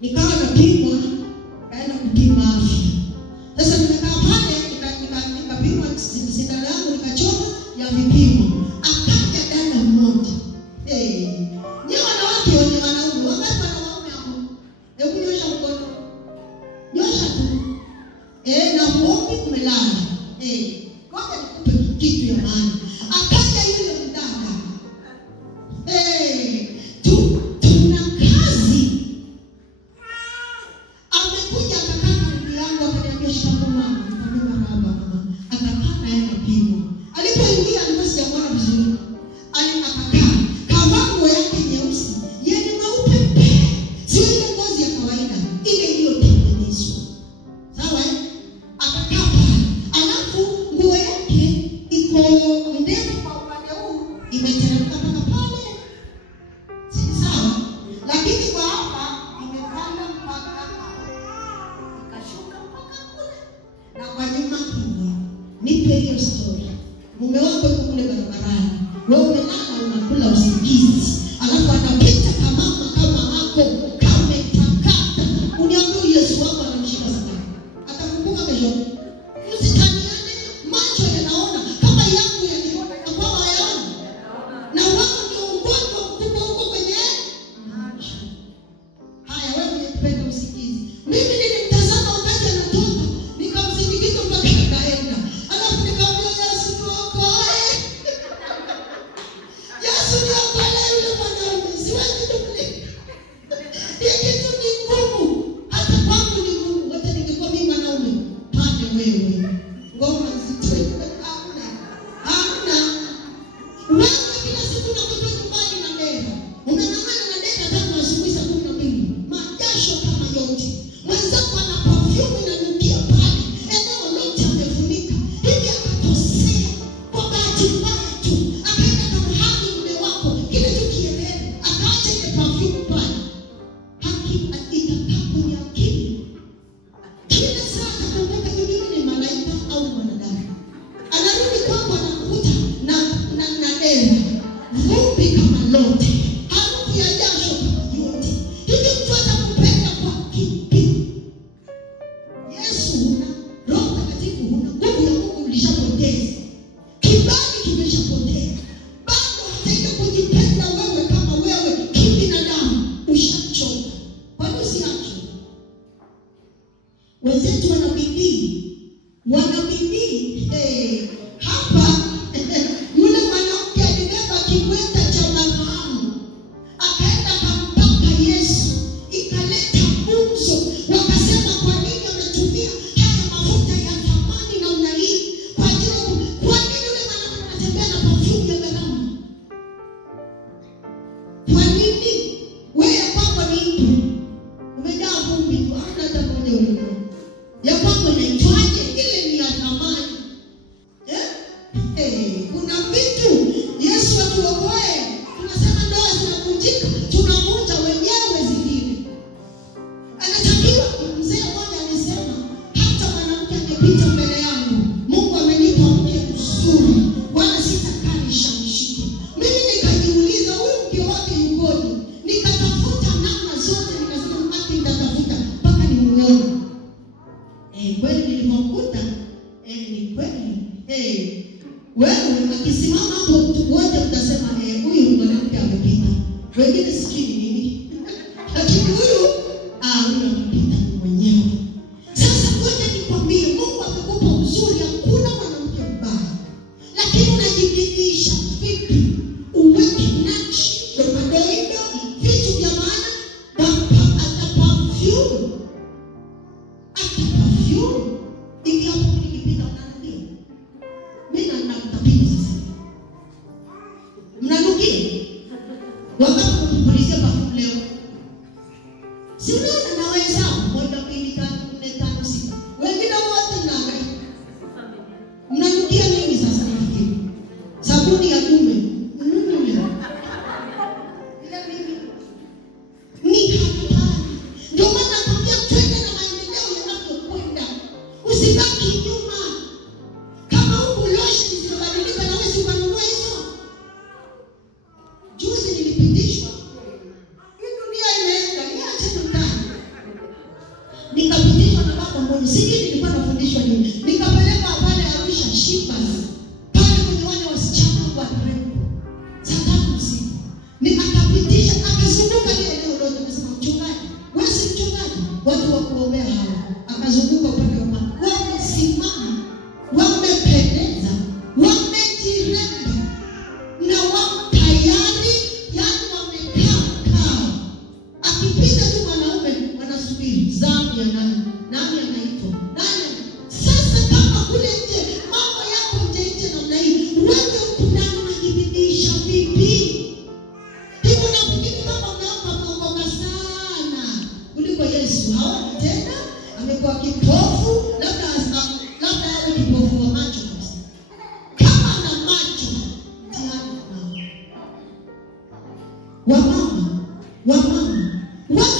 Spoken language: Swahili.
nikawa napimwa, kaenda kupima afya. Sasa nimekaa pale nikapimwa sindano yangu nikachoma ya vipimo. Akaja dada mmoja. Ni wanawake wenye wanaume, wangapi wanaume hapo? Hebu nyosha mkono. Nyosha tu. Na muombe kumelala. Ngoja nikupe kitu ya maana. Akaja yule mdada. Tuna kazi. Amekuja akakaa karibu yangu akaniambia shikamoo mama. Nikamwambia marhaba mama. Akakaa naye kapimwa. Alipoingia alikuwa sijamuona vizuri. Akakaa. Kavaa nguo yake nyeusi. Yeye ni mweupe pe. Sio ile ngozi ya kawaida. Ile iliyotengenezwa. Sawa? Akakaa pale. Alafu nguo yake iko ndefu kwa upande huu, imeteremka mpaka pale. Si sawa? Lakini kwa hapa imepanda mpaka ikashuka mpaka kule. Na kwa nyuma hivi. Nipe hiyo story. Mume wako yuko kule barabarani. Wewe umelala unakula usingizi. Alafu anapita kama wako kametakata. Uniambie Yesu wako anamshika sana. Atakumbuka kesho. Usitaniane, macho yanaona kama yangu yanaona na kwa hayaoni. Na wao ndio ugonjwa mkubwa huko kwenye macho. Haya wewe unapenda usingizi. Mimi nilimtazama wakati anatoka, nikamsindikiza mpaka akaenda. Alafu nikamwambia Yesu tuokoe. Yesu niokoe yule mwanaume. Siwezi kumleka. Kitu ni ngumu. Hata kwangu ni ngumu. Hata ningekuwa mimi mwanaume. Pande wewe. Ngoma zitoe. Hamna. Wewe kila siku unakuta nyumbani na ndera. Unang'ang'ana na ndera tangu asubuhi saa 12. Majasho kama yote. Mwenzako ana perfume inanukia pale. Eneo lote amefunika. Hivi akakosea. Kwa bahati mbaya tu. Akaenda kamhani mume wako. Kile tu kielele. Akaacha ile perfume pale. Haki itakaa kwenye akili. Kila saa atakumbuka yule ni malaika au mwanadamu. Anarudi kwako anakuta na dera. Vumbi kama lote. Harufu ya jasho kama yote. Hivi mtu atakupenda kwa kipi? Yesu huna, Roho Mtakatifu huna, nguvu ya Mungu ulishapoteza. Kibali kimeshapotea. Bado hataenda kujipenda wewe kama wewe kibinadamu. Ushachoka. Kwani usiache? Wenzetu wana bidii. Hapa yule mwanamke alibeba kikweta cha unafahamu. Akaenda kampaka Yesu. Ikaleta gumzo. Wakasema kwa nini ametumia haya mafuta ya thamani na unai? Kwa nini yule mwanamke anatembea na perfume ya gharama? Kwa nini? Wewe kwako ni ipi? Umejaa vumbi tu. Hata hata moja unaona. Ya kwako inaitwaje? Ile ni ya thamani. Kuna vitu Yesu atuokoe. Tunasema ndoa zinavunjika, tunavunja wenyewe zingine. Anatakiwa mzee mmoja alisema hata mwanamke angepita mbele yangu, Mungu amenipa mke mzuri, wala sitakaa nishamshike. Mimi nikajiuliza huyu mke wake yukoje? Nikatafuta namna zote, nikasema hata nitatafuta mpaka nimuone. Kweli nilimkuta. Ni kweli. Wewe akisimama hapo wote mtasema huyu mwanamke amepita. Wengine sijui nini. Lakini huyu amepita mwenyewe. Sasa ngoja nikwambie, Mungu atakupa uzuri, hakuna mwanamke mbaya. Lakini unajibidisha vipi? Uweke nakshi, madoido, vitu vya maana, hata perfume. Hivi hapo nikipita unanukia. Mimi nakutapika sasa. Mnanukia? Wakati kupulizia perfume leo. Si unaona na wenzao 1 2 3 4 5 6. Wengine wote mnaangalia. Mnanukia nini sasa nafikiri? Sabuni ya dume. Ni hatari. Ndio maana nakwambia twende na maendeleo yanapokwenda. Usibaki nyuma. Kama huko lotion zinabadilika na wewe ukanunua hizo. Juzi nilipitishwa. Hii dunia inaenda, niache tutani. msingi nilikuwa nafundishwa nini? Nikapeleka pale Arusha Shivas. Pale kwenye wale wasichana wa rembo. Saa 3 usiku. Akapitisha, akazunguka ile eneo lote, akasema mchungaji, wewe si mchungaji, watu wa kuombea hawa. Akazunguka upande wa mama. Wamesimama, wamependeza, wamejiremba, na wako tayari, yani wamekaa. Akipita tu mwanaume wanasubiri zamu ya nani anaitwa nani. Sasa kama kule nje mambo yako nje namna hii, wewe ukutana unajibidisha vipi? Ndipo nafikiri kama umeomba sana kuliko Yesu. Haoni tena, amekuwa kipofu, labda awe kipofu wa macho kabisa. Kama ana macho mtihani nao. Wamama, watu